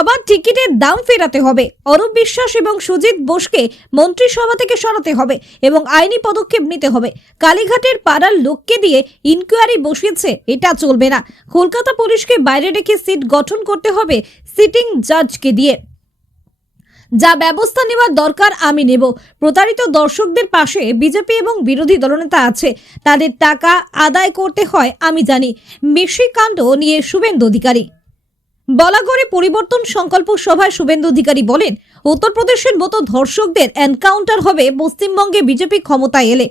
সবার টিকিটের দাম ফেরাতে হবে। অরূপ বিশ্বাস এবং সুজিত বোসকে মন্ত্রিসভা থেকে সরাতে হবে এবং আইনি পদক্ষেপ নিতে হবে। কালীঘাটের পাড়ার লোককে দিয়ে ইনকোয়ারি বসিয়েছে, এটা চলবে না। কলকাতা পুলিশকে বাইরে রেখে সিট গঠন করতে হবে সিটিং জাজকে দিয়ে। যা ব্যবস্থা নেওয়ার দরকার আমি নেব। প্রতারিত দর্শকদের পাশে বিজেপি এবং বিরোধী দলনেতা আছে। তাদের টাকা আদায় করতে হয়, আমি জানি। মেশি কাণ্ড নিয়ে শুভেন্দু অধিকারী। বলাগড়ে পরিবর্তন সংকল্প সভায় শুভেন্দু অধিকারী বলেন, উত্তরপ্রদেশের মতো ধর্ষকদের এনকাউন্টার হবে পশ্চিমবঙ্গে বিজেপি ক্ষমতায় এলে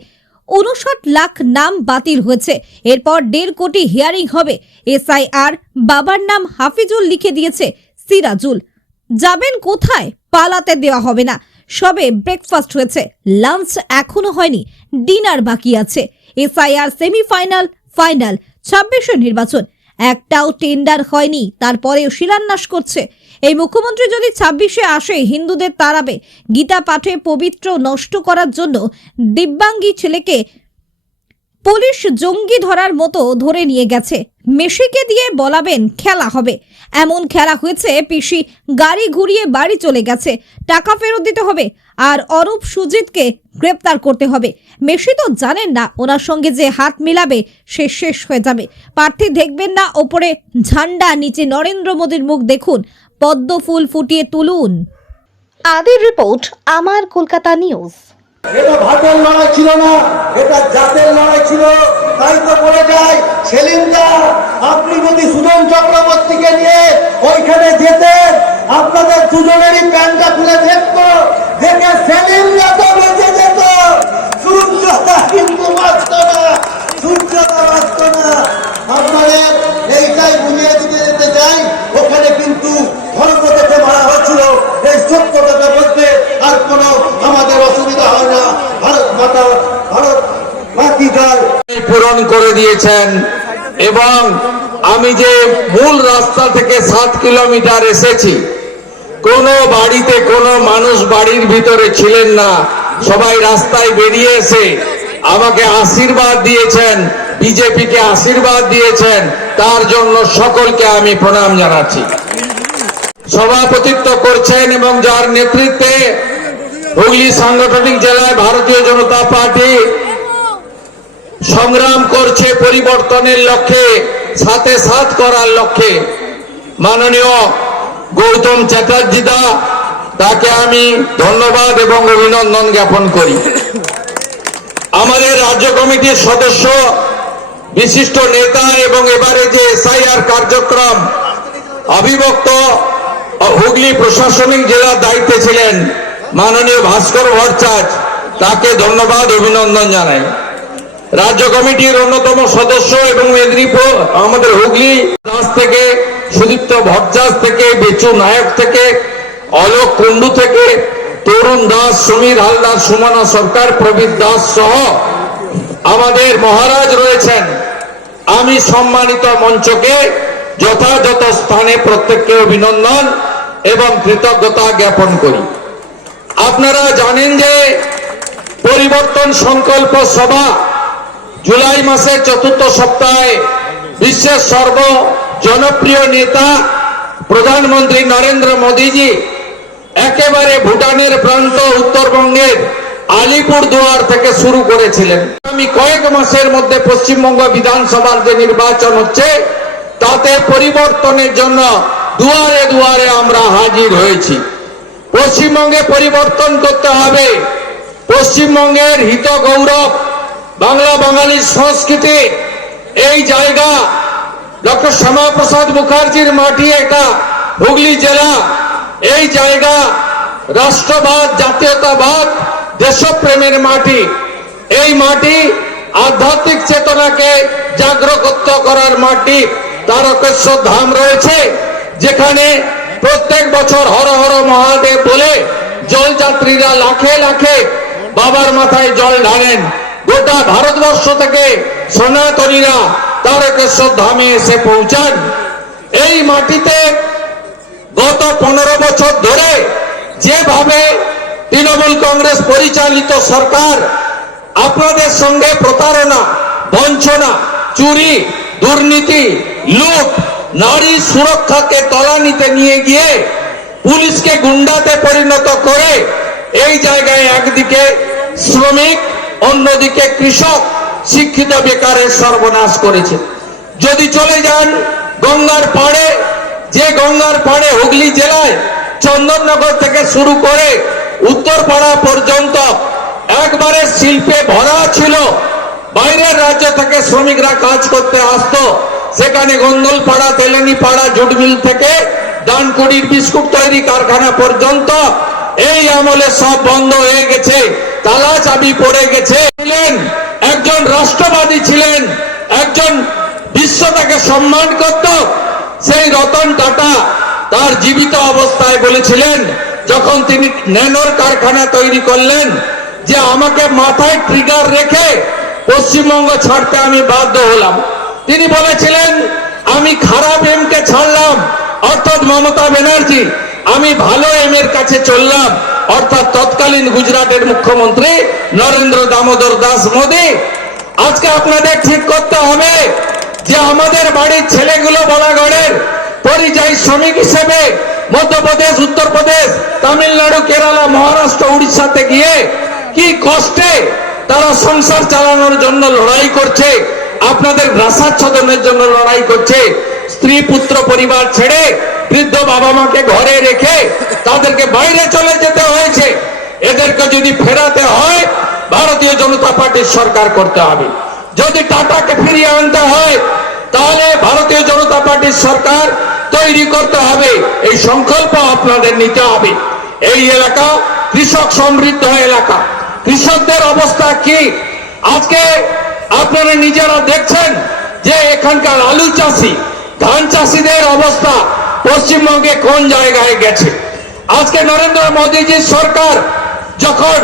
উনষাট লাখ নাম বাতিল হয়েছে। এরপর দেড় কোটি হিয়ারিং হবে। এসআইআর বাবার নাম হাফিজুল লিখে দিয়েছে সিরাজুল। যাবেন কোথায়? পালাতে দেওয়া হবে না। সবে ব্রেকফাস্ট হয়েছে। লাঞ্চ এখনও হয়নি। ডিনার বাকি আছে। এসআইআর সেমিফাইনাল, ফাইনাল, ছাব্বিশে নির্বাচন। একটাও টেন্ডার হয়নি, তারপরেও শিলান্যাস করছে। এই মুখ্যমন্ত্রী যদি ছাব্বিশে আসে, হিন্দুদের তারাবে গীতা পাঠে পবিত্র নষ্ট করার জন্য দিব্যাঙ্গী ছেলেকে পুলিশ জঙ্গি ধরার মতো ধরে নিয়ে গেছে। মেশিকে দিয়ে বলাবেন খেলা হবে। এমন খেলা হয়েছে, পিসি গাড়ি ঘুরিয়ে বাড়ি চলে গেছে। টাকা ফেরত দিতে হবে। আর অরূপ সুজিতকে গ্রেপ্তার করতে হবে। মেসি তো জানেন না ওনার সঙ্গে যে হাত মিলাবে, সে শেষ হয়ে যাবে। প্রার্থী দেখবেন না, ওপরে ঝান্ডা, নিচে নরেন্দ্র মোদীর মুখ দেখুন। পদ্ম ফুল ফুটিয়ে তুলুন। আদির রিপোর্ট, আমার কলকাতা নিউজ। এটা ভাটের লড়াই ছিল না, এটা জাতের লড়াই ছিল। তাই তো বলে যায় সেলিমদা আপনি যদি সুজন চক্রবর্তীকে নিয়ে ওইখানে যেতেন, আপনাদের দুজনেরই প্যান্টটা খুলে দেখতো। দেখে সেলিমদা তো বেঁচে যেত। সূর্যটা কিন্তু বাঁচত না সূর্যটা বাঁচত না। আপনাদের এইটাই বুঝিয়ে দিতে যেতে চাই ওখানে কিন্তু ধর্মটাকে মারা হচ্ছিল এই সত্যটাকে বলতে আর কোনো আমাদের অসুবিধা হয় না ভারত মাতা ভারত মাতি জয় পূরণ করে দিয়েছেন এবং আমি যে মূল রাস্তা থেকে সাত কিলোমিটার এসেছি, কোন বাড়িতে কোনো মানুষ বাড়ির ভিতরে ছিলেন না, সবাই রাস্তায় বেরিয়ে এসে আমাকে আশীর্বাদ দিয়েছেন, বিজেপিকে আশীর্বাদ দিয়েছেন, তার জন্য সকলকে আমি প্রণাম জানাচ্ছি। সভাপতিত্ব করছেন এবং যার নেতৃত্বে হুগলি সাংগঠনিক জেলায় ভারতীয় জনতা পার্টি সংগ্রাম করছে পরিবর্তনের লক্ষ্যে, সাথে সাথ করার লক্ষ্যে। মাননীয় গৌতম চ্যাটার্জি দা, তাকে আমি ধন্যবাদ এবং অভিনন্দন জ্ঞাপন করি। আমাদের রাজ্য কমিটির সদস্য, বিশিষ্ট নেতা এবং এবারে যে এসআইআর কার্যক্রম অবিভক্ত হুগলি প্রশাসনিক জেলার দায়িত্বে ছিলেন মাননীয় ভাস্কর ভট্টাচার্য। তাকে ধন্যবাদ, অভিনন্দন জানাই। রাজ্য কমিটির অন্যতম সদস্য এবং মেদিনীপুর, আমাদের হুগলি দাস থেকে, সুদীপ্ত ভট্টাচার্য থেকে, বেচু নায়ক থেকে, অলোক কুণ্ডু থেকে, তরুণ দাস, সমীর হালদার, সুমনা সরকার, প্রবীর দাস সহ আমাদের মহারাজ রয়েছেন। আমি সম্মানিত মঞ্চকে যথাযথ স্থানে প্রত্যেককে অভিনন্দন এবং কৃতজ্ঞতা জ্ঞাপন করি। আপনারা জানেন যে পরিবর্তন সংকল্প সভা জুলাই মাসের চতুর্থ সপ্তাহে বিশ্বের সর্ব জনপ্রিয় নেতা প্রধানমন্ত্রী নরেন্দ্র মোদীজি একেবারে ভুটানের প্রান্ত উত্তরবঙ্গের আলিপুর দুয়ার থেকে শুরু করেছিলেন। আমি কয়েক মাসের মধ্যে পশ্চিমবঙ্গ বিধানসভার যে নির্বাচন হচ্ছে, তাতে পরিবর্তনের জন্য দুয়ারে দুয়ারে আমরা হাজির হয়েছি। পশ্চিমবঙ্গে পরিবর্তন করতে হবে। পশ্চিমবঙ্গের হিত গৌরব বাংলা বাঙালির সংস্কৃতি। এই জায়গা, ডক্টর শ্যামাপ্রসাদ মুখার্জির মাটি এটা হুগলি জেলা। এই জায়গা, রাষ্ট্রবাদ, জাতীয়তাবাদ, দেশপ্রেমের মাটি। এই মাটি আধ্যাত্মিক চেতনাকে জাগ্রত করার মাটি, তারকেশ্বর ধাম রয়েছে, যেখানে প্রত্যেক বছর হর হর মহাদেব বলে জলযাত্রীরা লাখে লাখে বাবার মাথায় জল ঢালেন। গোটা ভারতবর্ষ থেকে সনাতনীরা তারকেশ্বর ধামে এসে পৌঁছান। এই মাটিতে গত পনেরো বছর ধরে যেভাবে তৃণমূল কংগ্রেস পরিচালিত সরকার, আপনাদের সঙ্গে প্রতারণা, বঞ্চনা, চুরি, দুর্নীতি, লুট, নারী সুরক্ষাকে তলানিতে নিয়ে গিয়ে পুলিশকে গুন্ডাতে পরিণত করে এই জায়গায় একদিকে শ্রমিক অন্যদিকে কৃষক শিক্ষিত বেকারের সর্বনাশ করেছে। যদি চলে যান গঙ্গার পাড়ে, যে গঙ্গার পাড়ে হুগলি জেলায় চন্দননগর থেকে শুরু করে উত্তরপাড়া পর্যন্ত একবারে শিল্পে ভরা ছিল, বাইরের রাজ্য থেকে শ্রমিকরা কাজ করতে আসতো, সেখানে গন্দলপাড়া, তেলেনিপাড়া জুটমিল থেকে ডানকুড়ির বিস্কুট তৈরি কারখানা পর্যন্ত এই আমলে সব বন্ধ হয়ে গেছে। তালা চাবি পড়ে গেছে। ছিলেন একজন রাষ্ট্রবাদী ছিলেন, একজন বিশ্ব তাকে সম্মান করত। সেই রতন টাটা তার জীবিত অবস্থায় বলেছিলেন, যখন তিনি ন্যানোর কারখানা তৈরি করলেন, যে আমাকে মাথায় ট্রিগার রেখে পশ্চিমবঙ্গ ছাড়তে আমি বাধ্য হলাম। তিনি বলেছিলেন, আমি খারাপ এমকে ছাড়লাম, অর্থাৎ মমতা ব্যানার্জি আমি ভালো এম এর কাছে চললাম। অর্থাৎ তৎকালীন গুজরাটের মুখ্যমন্ত্রী নরেন্দ্র দামোদর দাস মোদী। আজকে আপনাদের ঠিক করতে হবে যে আমাদের বাড়ির ছেলেগুলো বলাগড়ের পরিযায়ী শ্রমিক হিসেবে মধ্যপ্রদেশ, উত্তরপ্রদেশ, তামিলনাড়ু, কেরালা, মহারাষ্ট্র, উড়িষ্যাতে গিয়ে কি কষ্টে তারা সংসার চালানোর জন্য লড়াই করছে, আপনাদের গ্রাসাচ্ছদনের জন্য লড়াই করছে স্ত্রী পুত্র পরিবার ছেড়ে বৃদ্ধ বাবা মাকে ঘরে রেখে তাদেরকে বাইরে চলে যেতে হয়েছে। এদেরকে যদি ফেরাতে হয়, ভারতীয় জনতা পার্টির সরকার করতে হবে। যদি টাটাকে ফিরিয়ে আনতে হয়, তাহলে ভারতীয় জনতা পার্টির সরকার তৈরি করতে হবে। এই সংকল্প আপনাদের নিতে হবে। এই এলাকা কৃষক সমৃদ্ধ এলাকা। কৃষকদের অবস্থা কি? আজকে আপনারা নিজেরা দেখছেন যে এখানকার আলু চাষি ধান চাষিদের অবস্থা পশ্চিমবঙ্গে কোন জায়গায় গেছে? আজকে নরেন্দ্র মোদীজির সরকার যখন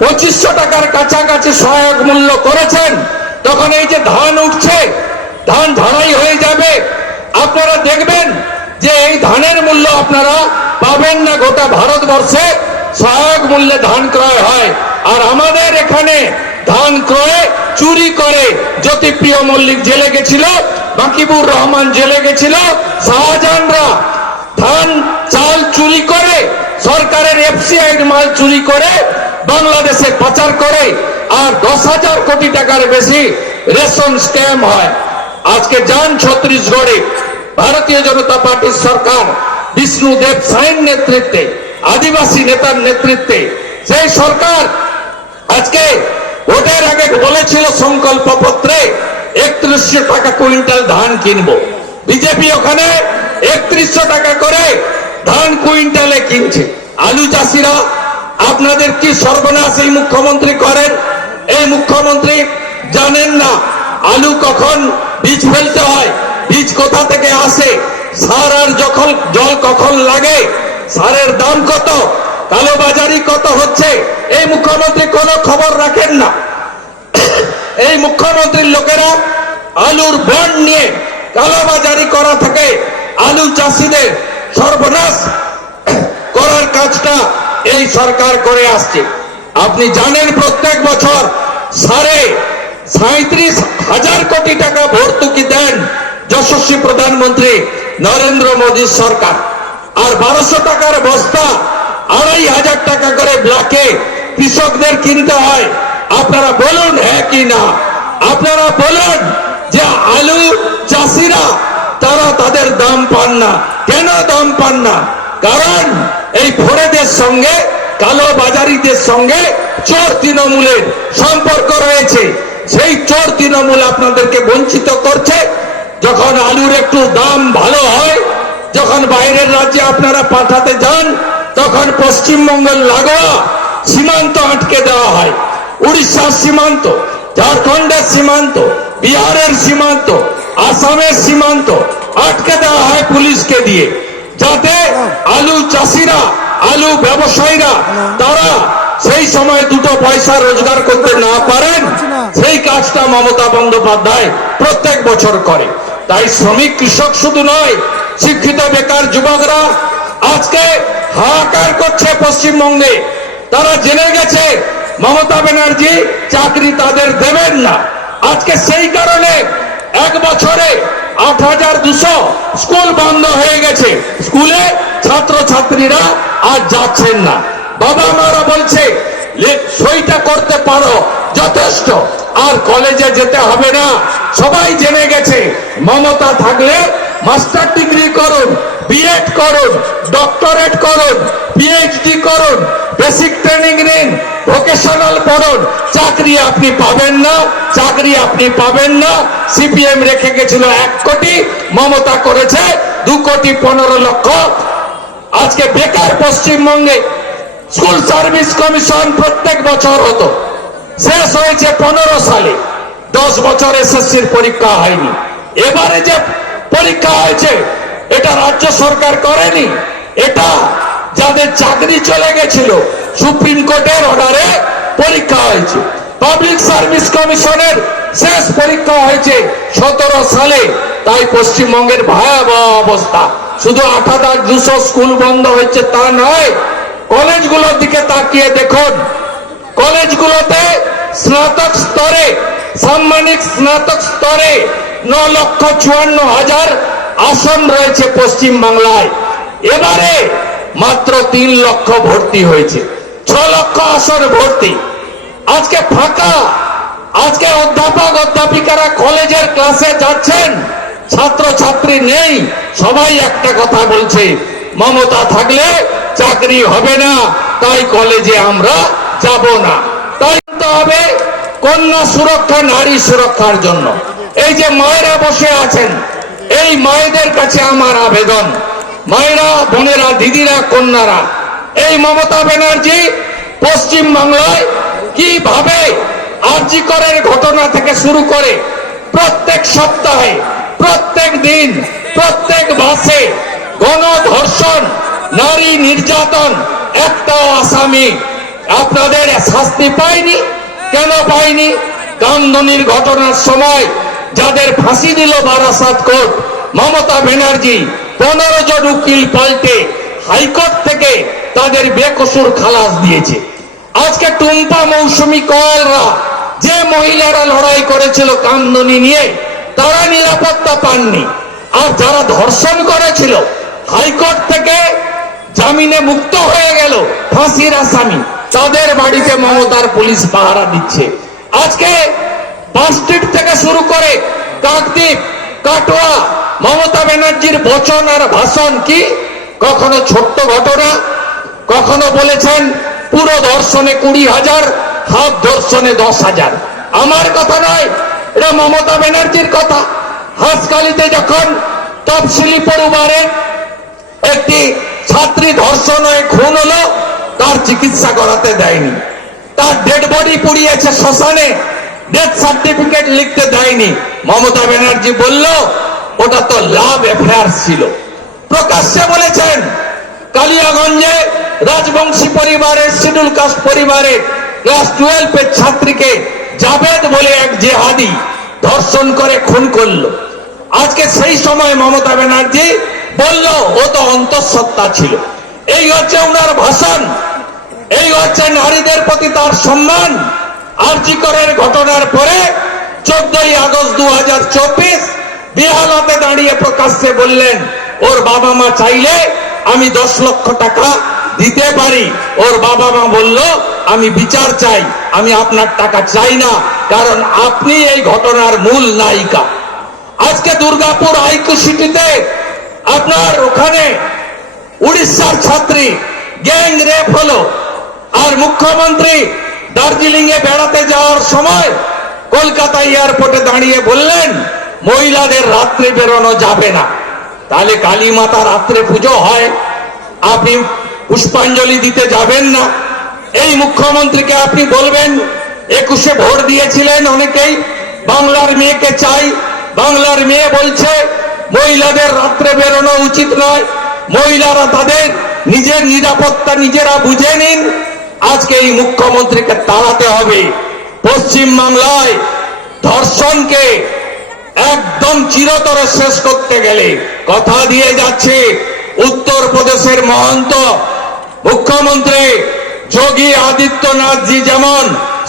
পঁচিশশো টাকার কাছাকাছি সহায়ক মূল্য করেছেন, তখন এই যে ধান উঠছে, ধান ঝাড়াই হয়ে যাবে। আপনারা দেখবেন যে এই ধানের মূল্য আপনারা পাবেন না গোটা ভারতবর্ষে। সহায়ক মূল্যে ধান ক্রয় হয়। আর আমাদের এখানে ধান ক্রয়ে, চুরি করে জ্যোতিপ্রিয় মল্লিক জেলে গেছিল। বাকিবুর রহমান জেলে গেছিল। শাহজাহানরা ধান, চাল চুরি করে, সরকারের এফসিআই মাল চুরি করে, বাংলাদেশে পাচার করে, আর দশ হাজার কোটি টাকার বেশি রেশন স্ক্যাম হয়। আজকে যান ছত্রিশগড়ে ভারতীয় জনতা পার্টির সরকার বিষ্ণুদেব সাইন নেতৃত্বে, আদিবাসী নেতার নেতৃত্বে, সেই সরকার আজকে ভোটের আগে বলেছিল সংকল্প পত্রে একত্রিশশো টাকা কুইন্টাল ধান কিনবো। বিজেপি ওখানে একত্রিশশো টাকা করে ধান কুইন্টালে কিনছে। আলু চাষিরা, আপনাদের কি সর্বনাশ এই মুখ্যমন্ত্রী করেন? এই মুখ্যমন্ত্রী জানেন না আলু কখন বীজ ফেলতে হয়, বীজ কোথা থেকে আসে? সার আর যখন জল কখন লাগে, সারের দাম কত কালোবাজারি কত হচ্ছে? এই মুখ্যমন্ত্রী কোনো খবর রাখেন না। এই মুখ্যমন্ত্রীর লোকেরা আলুর বন্ড নিয়ে কালোবাজারি করা থেকে আলু চাষিদের সর্বনাশ করার কাজটা এই সরকার করে আসছে। আপনি জানেন প্রত্যেক বছর সাড়ে সাঁত্রিশ হাজার কোটি টাকা ভর্তুকি দেন যশস্বী প্রধানমন্ত্রী নরেন্দ্র মোদীর সরকার। আর বারোশো টাকার বস্তা আড়াই হাজার টাকা করে ব্ল্যাকে কৃষকদের কিনতে হয়। আপনারা বলুন হ্যাঁ কি না? আপনারা বলুন যে আলু চাষিরা, তারা তাদের দাম পান না। কেন দাম পান না? কারণ এই ফোরেদের সঙ্গে, কালো বাজারিদের সঙ্গে চোর তৃণমূলের সম্পর্ক রয়েছে। সেই চোর তৃণমূল আপনাদেরকে বঞ্চিত করছে। যখন আলুর একটু দাম ভালো হয়, যখন বাইরের রাজ্যে আপনারা পাঠাতে যান, তখন পশ্চিমবঙ্গের লাগোয়া সীমান্ত আটকে দেওয়া হয়। উড়িষ্যার সীমান্ত, ঝাড়খণ্ডের সীমান্ত, বিহারের সীমান্ত, আসামের সীমান্ত আটকে দেওয়া হয় পুলিশকে দিয়ে, যাতে আলু চাষিরা, আলু ব্যবসায়ীরা তারা সেই সময় দুটো পয়সা রোজগার করতে না পারেন, সেই কাজটা মমতা বন্দ্যোপাধ্যায় প্রত্যেক বছর করে। তাই শ্রমিক কৃষক শুধু নয়, শিক্ষিত বেকার যুবকরা আজকে হাহাকার করছে পশ্চিমবঙ্গে। তারা জেনে গেছে মমতা ব্যানার্জি চাকরি তাদের দেবেন না। আজকে সেই কারণে এক বছরে আট হাজার দুশো স্কুল বন্ধ হয়ে গেছে। স্কুলে ছাত্র ছাত্রীরা আজ যাচ্ছেন না। বাবা মারা বলছে "লে- সইটা করতে পারো, যথেষ্ট। আর কলেজে যেতে হবে না। সবাই জেনে গেছে, মমতা থাকলে মাস্টার ডিগ্রি করুন। বিএড করুন ডক্টরেট করুন পিএইচডি করুন বেসিক ট্রেনিং নিন ভোকেশনাল পড়ুন। চাকরি আপনি পাবেন না, চাকরি আপনি পাবেন না। সিপিএম রেখে গেছিল এক কোটি, মমতা করেছে দু কোটি পনেরো লক্ষ। আজকে বেকার পশ্চিমবঙ্গে স্কুল সার্ভিস কমিশন প্রত্যেক বছর হতো। শেষ হয়েছে পনেরো সালে। দশ বছর এসএসসির পরীক্ষা হয়নি। এবারে যে পরীক্ষা হয়েছে এটা রাজ্য সরকার করেনি। এটা যাদের চাকরি চলে গেছিল, সুপ্রিম কোর্টের অর্ডারে পরীক্ষা হয়েছে। পাবলিক সার্ভিস কমিশনের শেষ পরীক্ষা হয়েছে সতেরো সালে। তাই পশ্চিমবঙ্গের ভয়াবহ অবস্থা। শুধু আট হাজার দুশো স্কুল বন্ধ হয়েছে তা নয়, কলেজগুলোর দিকে তাকিয়ে দেখুন। কলেজগুলোতে স্নাতক স্তরে, সাম্মানিক স্নাতক স্তরে ন লক্ষ চুয়ান্ন হাজার আসন রয়েছে পশ্চিম বাংলায়। এবারে মাত্র তিন লক্ষ ভর্তি হয়েছে। ছ লক্ষ আসন ভর্তি। আজকে ফাঁকা। আজকে অধ্যাপক, অধ্যাপিকারা কলেজের ক্লাসে যাচ্ছেন। ছাত্র ছাত্রী নেই। সবাই একটা কথা বলছে, মমতা থাকলে চাকরি হবে না, তাই কলেজে আমরা যাব না। তাই তো হবে কন্যা সুরক্ষা, নারী সুরক্ষার জন্য। এই যে মায়েরা বসে আছেন এই মায়েদের কাছে আমার আবেদন। মায়েরা, বোনেরা, দিদিরা, কন্যারা, এই মমতা ব্যানার্জি পশ্চিম বাংলায় কীভাবে আরজি করের ঘটনা থেকে শুরু করে প্রত্যেক সপ্তাহে, প্রত্যেক দিন, প্রত্যেক মাসে গণধর্ষণ, নারী নির্যাতন একটাও আসামি আপনাদের শাস্তি পায়নি কেন পায়নি কামদনির ঘটনার সময় যাদের ফাঁসি দিল বারাসাত কোর্ট, মমতা ব্যানার্জি পনেরো জন উকিল পাল্টে হাইকোর্ট থেকে তাদের বেকসুর খালাস দিয়েছে। আজকে টুম্পা মৌসুমী কলরা যে মহিলারা লড়াই করেছিল কামদনি নিয়ে, তারা নিরাপত্তা পাননি। আর যারা ধর্ষণ করেছিল, হাইকোর্ট থেকে জামিনে মুক্ত হয়ে গেল ফাঁসির আসামি। তাদের বাড়িতে মমতার পুলিশ পাহারা দিচ্ছে। আজকে বাস স্ট্রিট থেকে শুরু করে কাকদ্বীপ, কাটোয়া, মমতা ব্যানার্জির বচন আর ভাষণ কি? কখনো ছোট্ট ঘটনা, কখনো বলেছেন পুরো দর্শনে কুড়ি হাজার, হাফ দর্শনে দশ হাজার। আমার কথা নয়, এটা মমতা ব্যানার্জির কথা। হাসকালিতে যখন তফসিলি পরিবারের একটি ছাত্রী ধর্ষণ হয়ে খুন হলো, তার চিকিৎসা করাতে দেয়নি। তার ডেড বডি পুড়িয়েছে শ্মশানে। ডেথ সার্টিফিকেট লিখতে দেয়নি। মমতা ব্যানার্জি বলল, ওটা তো লাভ অ্যাফেয়ার ছিল। প্রকাশ্যে বলেছেন, কালিয়াগঞ্জে রাজবংশী পরিবারের, শিডিউল কাস্ট পরিবারের ক্লাস টুয়েলভের ছাত্রীকে জাভেদ বলে এক জেহাদি ধর্ষণ করে, খুন করল। আজকে সেই সময় মমতা ব্যানার্জি বলল, ও তো অন্তঃসত্ত্বা ছিল। এই হচ্ছে ওনার ভাষণ। এই হচ্ছে নারীদের প্রতি তার সম্মান। আরজি করের ঘটনার পরে চোদ্দই আগস্ট দু হাজার চব্বিশ বিহালাতে দাঁড়িয়ে প্রকাশ্যে বললেন, ওর বাবা মা চাইলে আমি দশ লক্ষ টাকা দিতে পারি। ওর বাবা মা বলল, আমি বিচার চাই, আমি আপনার টাকা চাই না, কারণ আপনি এই ঘটনার মূল নায়িকা। আজকে দুর্গাপুর আইকু সিটিতে আপনার ওখানে উড়িষ্যার ছাত্রী গ্যাং রেপ হলো, আর মুখ্যমন্ত্রী দার্জিলিং এ বেড়াতে যাওয়ার সময় কলকাতা এয়ারপোর্টে দাঁড়িয়ে বললেন, মহিলাদের রাত্রে বেরোনো যাবে না। তাহলে কালী মাতা রাত্রে পুজো হয়। আপনি পুষ্পাঞ্জলি দিতে যাবেন না। এই মুখ্যমন্ত্রীকে আপনি বলবেন, একুশে ভোট দিয়েছিলেন অনেকেই। বাংলার মেয়েকে চাই। বাংলার মেয়ে বলছে, মহিলাদের রাত্রে বেরোনো উচিত নয়। মহিলারা তাদের নিজের নিরাপত্তা নিজেরা বুঝে নিন। আজকে এই মুখ্যমন্ত্রীকে তাড়াতে হবে। পশ্চিম বাংলায় ধর্ষণকে একদম চিরতর শেষ করতে গেলে কথা দিয়ে যাচ্ছে উত্তর প্রদেশের মহন্ত মুখ্যমন্ত্রী যোগী আদিত্যনাথজি যেমন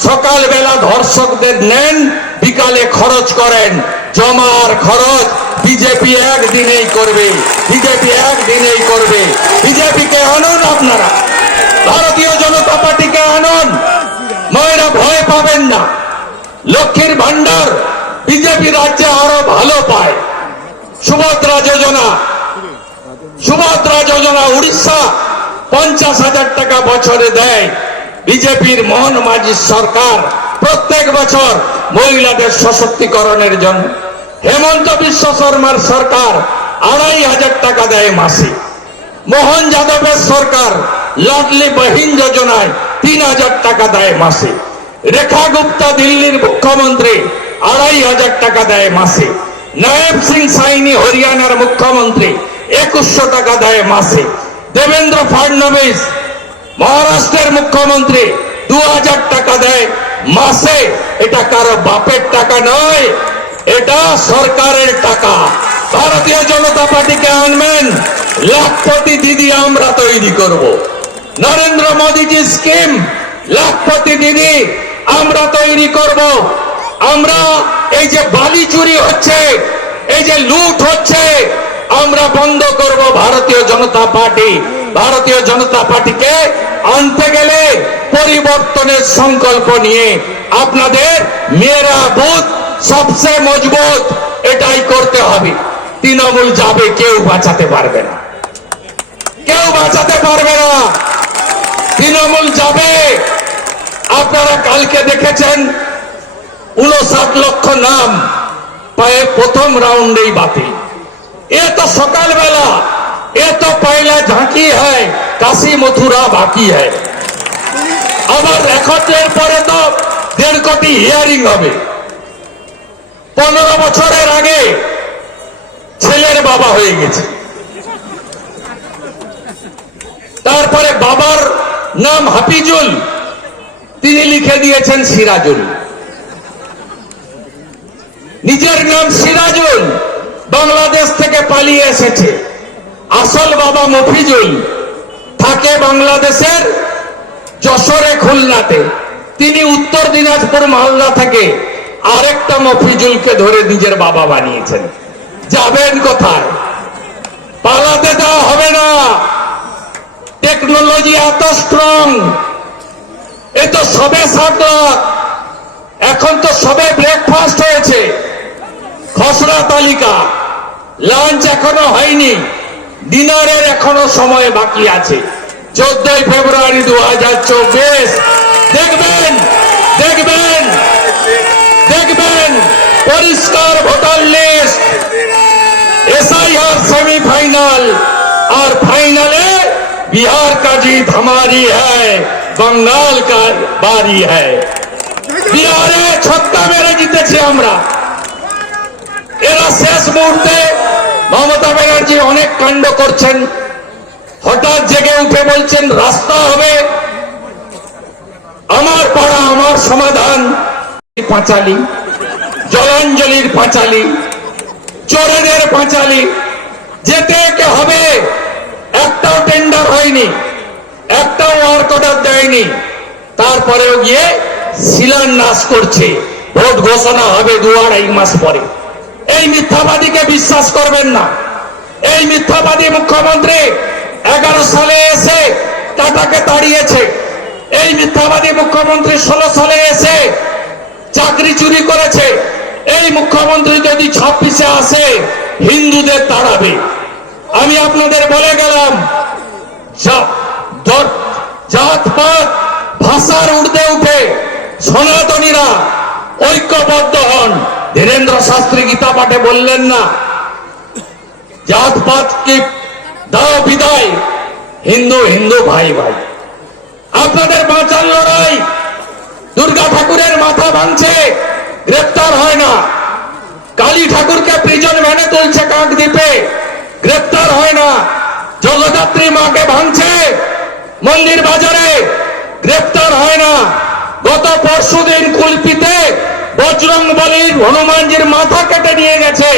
সকালবেলা ধর্ষকদের নেন, বিকালে খরচ করেন। জমার খরচ বিজেপি একদিনেই করবে, বিজেপি একদিনেই করবে। বিজেপিকে আনুন আপনারা। ভারতীয় জনতা পার্টিকে আনুন। মায়েরা ভয় পাবেন না। লক্ষ্মীর ভান্ডার বিজেপি রাজ্যে আরও ভালো পায়। সুভদ্রা যোজনা। সুভদ্রা যোজনা উড়িষ্যা পঞ্চাশ হাজার টাকা বছরে দেয়। বিজেপির মোহন মাঝির সরকার প্রত্যেক বছর মহিলাদের সশক্তিকরণের জন্য। হেমন্ত বিশ্ব শর্মার সরকার আড়াই হাজার টাকা দেয় মাসে মোহন যাদবের সরকার লাডলি বহিন যোজনায় তিন হাজার টাকা দেয় মাসে। রেখা গুপ্তা দিল্লির মুখ্যমন্ত্রী, আড়াই হাজার টাকা দেয় মাসে। নায়েব সিং সাইনি হরিয়ানার মুখ্যমন্ত্রী, একুশশো টাকা দেয় মাসে। দেবেন্দ্র ফাডনবিস, মহারাষ্ট্রের মুখ্যমন্ত্রী, দু হাজার টাকা দেয় মাসে। এটা কারও বাপের টাকা নয়, এটা সরকারের টাকা। ভারতীয় জনতা পার্টিকে আনবেন লাখপতি দিদি আমরা তৈরি করব। নরেন্দ্র মোদীজি স্কিম লাখপতি দিদি, আমরা তৈরি করব। আমরা এই যে বালি চুরি হচ্ছে, এই যে লুট হচ্ছে, আমরা বন্ধ করব ভারতীয় জনতা পার্টি। ভারতীয় জনতা পার্টিকে আনতে গেলে পরিবর্তনের সংকল্প নিয়ে আপনাদের মেয়েরা বুথ সবচেয়ে মজবুত, এটাই করতে হবে। তৃণমূল যাবে, কেউ বাঁচাতে পারবে না কেউ বাঁচাতে পারবে না তৃণমূল যাবে আপনারা কালকে দেখেছেন উনষাট লক্ষ নাম পায়ে প্রথম রাউন্ডেই বাতিল। এ তো সকালবেলা, এ তো পয়লা ঝাঁকি হয়, কাশি মথুরা বাকি হয়। আবার রেকর্ডের পরে তো দেড় কোটি হিয়ারিং হবে। পনেরো বছরের আগে ছেলের বাবা হয়ে গেছে। তারপরে বাবার নাম হাফিজুল তিনি লিখে দিয়েছেন সিরাজুল। নিজের নাম সিরাজুল, বাংলাদেশ থেকে পালিয়ে এসেছে। আসল বাবা মফিজুল, থাকে বাংলাদেশের যশোরে খুলনাতে। তিনি উত্তর দিনাজপুর মালদা থেকে আরেকটা মফিজুলকে ধরে নিজের বাবা বানিয়েছেন। যাবেন কোথায়? পালাতে দেওয়া হবে না। টেকনোলজি এত স্ট্রং এই তো সবে সাত এখন তো সবে ব্রেকফাস্ট হয়েছে। খসড়া তালিকা। লাঞ্চ এখনও হয়নি। ডিনারের এখনও সময় বাকি আছে। চোদ্দই ফেব্রুয়ারি দু হাজার চব্বিশ। দেখবেন দেখবেন দেখবেন। পরিষ্কার ভোটার লিস্ট এসআইআর সেমিফাইনাল আর ফাইনালে বিহার কাজী ধামারি হ্যায়। বাঙ্গাল বাড়ি হ্যায় বিহারে মেরে জিতেছি আমরা এরা শেষ মুহূর্তে মমতা ব্যানার্জি অনেক কাণ্ড করছেন হঠাৎ জেগে উঠে বলছেন, রাস্তা হবে। আমার পাড়া, আমার সমাধান। পাঁচালি, জলাঞ্জলির পাঁচালি, চোরেদের পাঁচালি, যেতে হবে? একটাও টেন্ডার হয়নি। একটাও ওয়ার্ক অর্ডার দেয়নি। তারপরেও গিয়ে শিলান্যাস করছে। ভোট ঘোষণা হবে দু আড়াই মাস পরে। এই মিথ্যাবাদীকে বিশ্বাস করবেন না। এই মিথ্যাবাদী মুখ্যমন্ত্রী এগারো সালে এসে টাটাকে তাড়িয়েছে। এই মিথ্যাবাদী মুখ্যমন্ত্রী ষোলো সালে এসে চাকরি চুরি করেছে। এই মুখ্যমন্ত্রী যদি ছাব্বিশে আসে, হিন্দুদের তাড়াবে। আমি আপনাদের বলে গেলাম জাতপাত ভাষার উর্ধে উঠে সনাতনীরা ঐক্যবদ্ধ হন। ধীরেন্দ্র শাস্ত্রী গীতা পাঠে বললেন না জাতপাত কি দাও বিদায়, হিন্দু হিন্দু ভাই ভাই। আপনাদের বাঁচার লড়াই, দুর্গা ঠাকুরের মাথা ভাঙছে, গ্রেপ্তার হয় না। কালী ঠাকুরকে প্রিজন ভ্যানে তুলছে কাকদ্বীপে গ্রেপ্তার হয় না। জগদ্ধাত্রী মাকে ভাঙছে মন্দির বাজারে গ্রেপ্তার হয় না। গত পরশুদিন কুলপিতে বজরং বলির হনুমানজির মাথা কেটে নিয়ে গেছে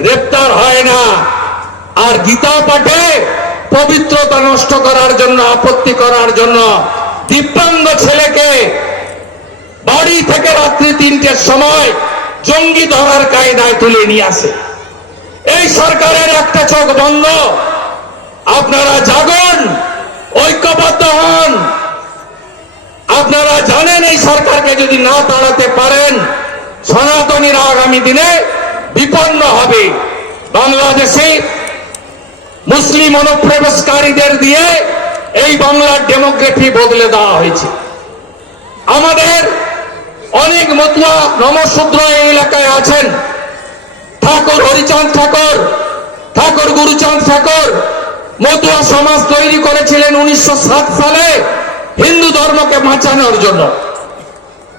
গ্রেপ্তার হয় না। আর গীতা পাঠে পবিত্রতা নষ্ট করার জন্য, আপত্তি করার জন্য দিব্যাঙ্গ ছেলেকে বাড়ি থেকে রাত্রি তিনটের সময় জঙ্গি ধরার কায়দায় তুলে নিয়ে আসে। এই সরকারের একটা চোখ বন্ধ। আপনারা জাগুন। ঐক্যবদ্ধ হন। আপনারা জানেন এই সরকারকে যদি না তাড়াতে পারেন, সনাতনীরা আগামী দিনে বিপন্ন হবে। বাংলাদেশে মুসলিম অনুপ্রবেশকারীদের দিয়ে এই বাংলার ডেমোগ্রাফি বদলে দেওয়া হয়েছে। আমাদের অনেক মতুয়া নমশূদ্র এই এলাকায় আছেন। ঠাকুর হরিচাঁদ ঠাকুর ঠাকুর গুরুচাঁদ ঠাকুর মতুয়া সমাজ তৈরি করেছিলেন উনিশশো সালে হিন্দু ধর্মকে বাঁচানোর জন্য।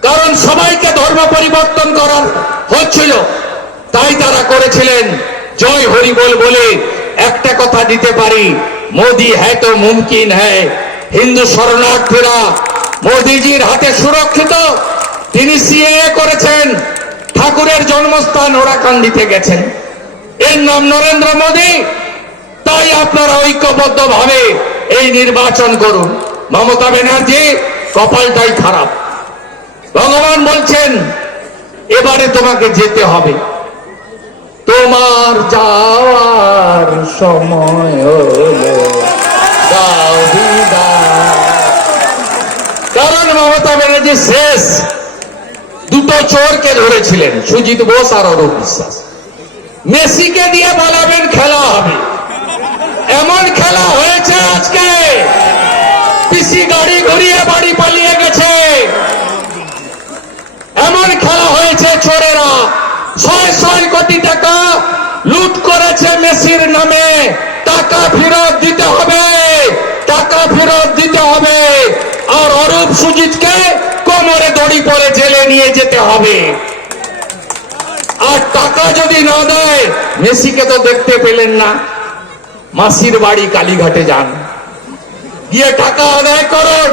কারণ সবাইকে ধর্ম পরিবর্তন করার হচ্ছিল। তাই তারা করেছিলেন জয় হরি বল বলে একটা কথা দিতে পারি, মোদি হ্যাঁ তো মুমকিন হ্যাঁ হিন্দু শরণার্থীরা মোদিজির হাতে সুরক্ষিত। তিনি সিএ করেছেন, ঠাকুরের জন্মস্থান ওরাকান্দিতে গেছেন। এর নাম নরেন্দ্র মোদী। তাই আপনারা ঐক্যবদ্ধ ভাবে এই নির্বাচন করুন। মমতা ব্যানার্জি কপালটাই খারাপ। ভগবান বলছেন, এবারে তোমাকে যেতে হবে। তোমার যাওয়ার সময় কারণ মমতা ব্যানার্জি শেষ। দুটো চোরকে ধরেছিলেন, সুজিত বোস আর অরূপ বিশ্বাস। মেসিকে দিয়ে বলাবেন খেলা হবে। এমন খেলা হয়েছে আজকে। পিসি গাড়ি ঘুরিয়ে বাড়ি পালিয়ে গেছে। এমন খেলা হয়েছে চোরেরা। ছয় ছয় কোটি টাকা লুট করেছে মেসির নামে। টাকা ফেরত দিতে হবে। টাকা ফেরত দিতে হবে। আর অরূপ সুজিতকে কোমরে দড়ি পরে জেলে নিয়ে যেতে হবে। আর টাকা যদি না দেয়, মেসিকে তো দেখতে পেলেন না। মাসির বাড়ি কালীঘাটে যান। গিয়ে টাকা আদায় করুন।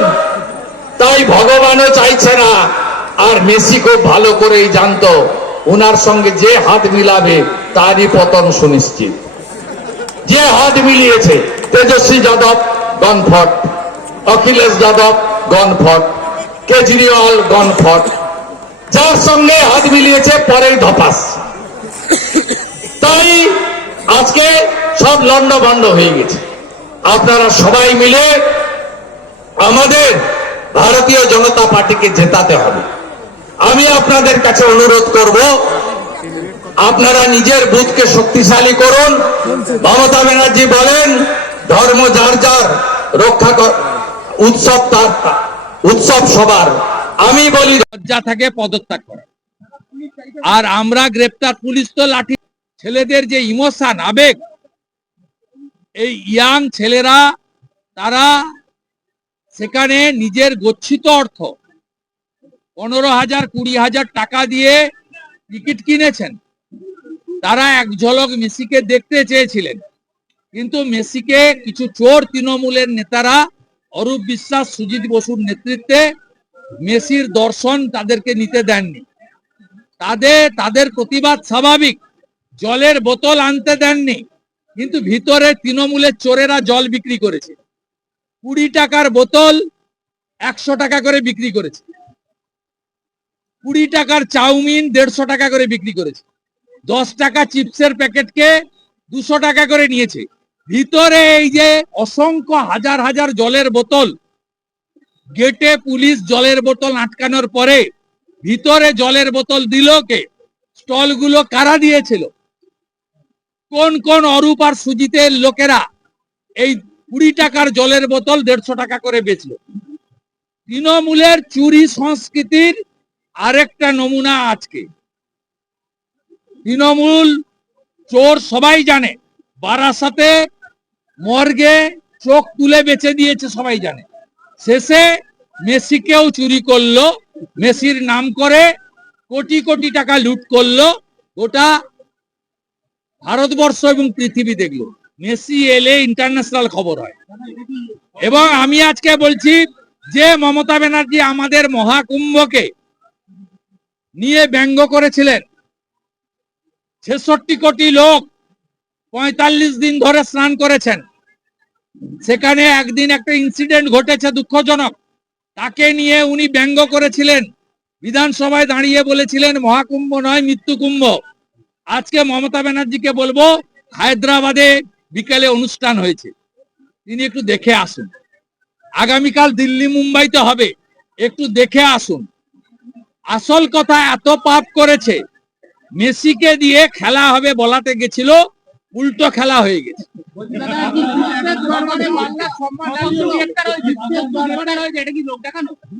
তাই ভগবানও চাইছে না। আর মেসি খুব ভালো করেই জানতো ওনার সঙ্গে যে হাত মিলাবে তারই পতন সুনিশ্চিত। যে হাত মিলিয়েছে, তেজস্বী যাদব গনফট অখিলেশ যাদব গনফট কেজরিওয়াল গনফট যার সঙ্গে হাত মিলিয়েছে পরেই ধপাস। তাই আজকে সব লন্ড ভন্ড হয়ে গেছে। আপনারা সবাই মিলে আমাদের ভারতীয় জনতা পার্টিকে জেতাতে হবে। আমি আপনাদের কাছে অনুরোধ করব, আপনারা নিজের বুথকে শক্তিশালী করুন। মমতা ব্যানার্জি বলেন, ধর্ম যার যার, রক্ষা উৎসব তার, উৎসব সবার। আমি বলি, লজ্জা থাকে, পদত্যাগ করা। আর আমরা গ্রেপ্তার, পুলিশ তো লাঠি ছেলেদের যে ইমোশন, আবেগ, এই ইয়াং ছেলেরা, তারা সেখানে নিজের গচ্ছিত অর্থ, পনেরো হাজার, কুড়ি হাজার টাকা দিয়ে টিকিট কিনেছেন। তারা এক ঝলক মেসিকে দেখতে চেয়েছিলেন। কিন্তু মেসিকে কিছু চোর তৃণমূলের নেতারা, অরূপ বিশ্বাস, সুজিত বসুর নেতৃত্বে মেসির দর্শন তাদেরকে নিতে দেননি। তাদের তাদের প্রতিবাদ স্বাভাবিক। জলের বোতল আনতে দেননি, কিন্তু ভিতরে তৃণমূলের চোরেরা জল বিক্রি করেছে। কুড়ি টাকার বোতল একশো টাকা করে বিক্রি করেছে। কুড়ি টাকার চাউমিন দেড়শো টাকা করে বিক্রি করেছে। দশ টাকা চিপসের প্যাকেটকে দুশো টাকা করে নিয়েছে। ভিতরে এই যে অসংখ্য হাজার হাজার জলের বোতল, গেটে পুলিশ জলের বোতল আটকানোর পরে ভিতরে জলের বোতল দিল কে? স্টলগুলো কারা দিয়েছিল? কোন কোন অরূপ আর সুজিতের লোকেরা এই কুড়ি টাকার জলের বোতল দেড়শো টাকা করে বেচলো। তৃণমূলের চুরি সংস্কৃতির আরেকটা নমুনা আজকে। তৃণমূল চোর সবাই জানে, বারাসাতে মর্গে চোখ তুলে বেচে দিয়েছে সবাই জানে। শেষে মেসিকেও চুরি করল, মেসির নাম করে কোটি কোটি টাকা লুট করল ওটা ভারতবর্ষ এবং পৃথিবী দেখল। মেসি এলে ইন্টারন্যাশনাল খবর হয়। এবং আমি আজকে বলছি যে মমতা ব্যানার্জি আমাদের মহাকুম্ভকে নিয়ে ব্যঙ্গ করেছিলেন। ছেষট্টি কোটি লোক পঁয়তাল্লিশ দিন ধরে স্নান করেছেন। সেখানে একদিন একটা ইনসিডেন্ট ঘটেছে দুঃখজনক। তাকে নিয়ে উনি ব্যঙ্গ করেছিলেন। বিধানসভায় দাঁড়িয়ে বলেছিলেন, মহাকুম্ভ নয় মৃত্যু কুম্ভ আজকে মমতা ব্যানার্জিকে বলব, হায়দ্রাবাদে বিকেলে অনুষ্ঠান হয়েছে। তিনি একটু দেখে আসুন। আগামীকাল দিল্লি মুম্বাইতে হবে। একটু দেখে আসুন। আসল কথা এত পাপ করেছে। মেসিকে দিয়ে খেলা হবে বলাতে গেছিল, উল্টো খেলা হয়ে গেছে।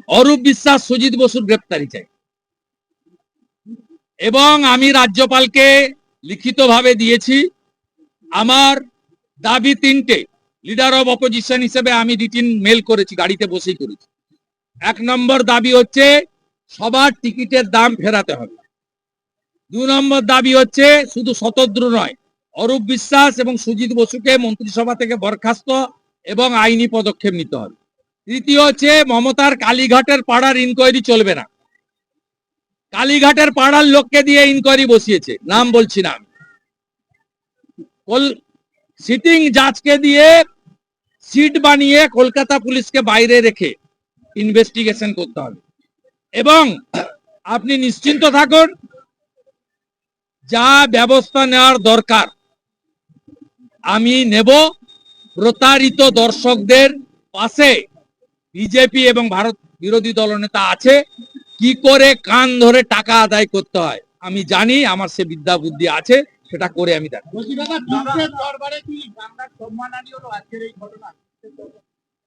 অরূপ বিশ্বাস, সুজিত বসুর গ্রেপ্তারি চাই। এবং আমি রাজ্যপালকে লিখিতভাবে দিয়েছি, আমার দাবি তিনটে লিডার অব অপোজিশন হিসেবে আমি রিটিন মেল করেছি, গাড়িতে বসেই করেছি। এক নম্বর দাবি হচ্ছে, সবার টিকিটের দাম ফেরাতে হবে। দু নম্বর দাবি হচ্ছে, শুধু শতদ্রু নয়, অরূপ বিশ্বাস এবং সুজিত বসুকে মন্ত্রিসভা থেকে বরখাস্ত এবং আইনি পদক্ষেপ নিতে হবে। তৃতীয় হচ্ছে, মমতার কালীঘাটের পাড়ার ইনকোয়ারি চলবে না। কালীঘাটের পাড়ার লোককে দিয়ে ইনকোয়ারি বসিয়েছে। নাম বলছি না সিটিং জাজকে দিয়ে সিট বানিয়ে কলকাতা পুলিশকে বাইরে রেখে ইনভেস্টিগেশন করতে হবে। এবং আপনি নিশ্চিন্ত থাকুন, যা ব্যবস্থা নেওয়ার দরকার, আমি নেব প্রতারিত দর্শকদের পাশে। বিজেপি এবং ভারত বিরোধী দলনেতা আছে কি করে কান ধরে টাকা আদায় করতে হয়? আমি জানি আমার সে বিদ্যা বুদ্ধি আছে সেটা করে আমি দেখ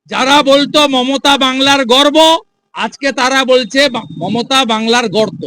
যারা বলতো মমতা বাংলার গর্ব আজকে তারা বলছে মমতা বাংলার গর্ত।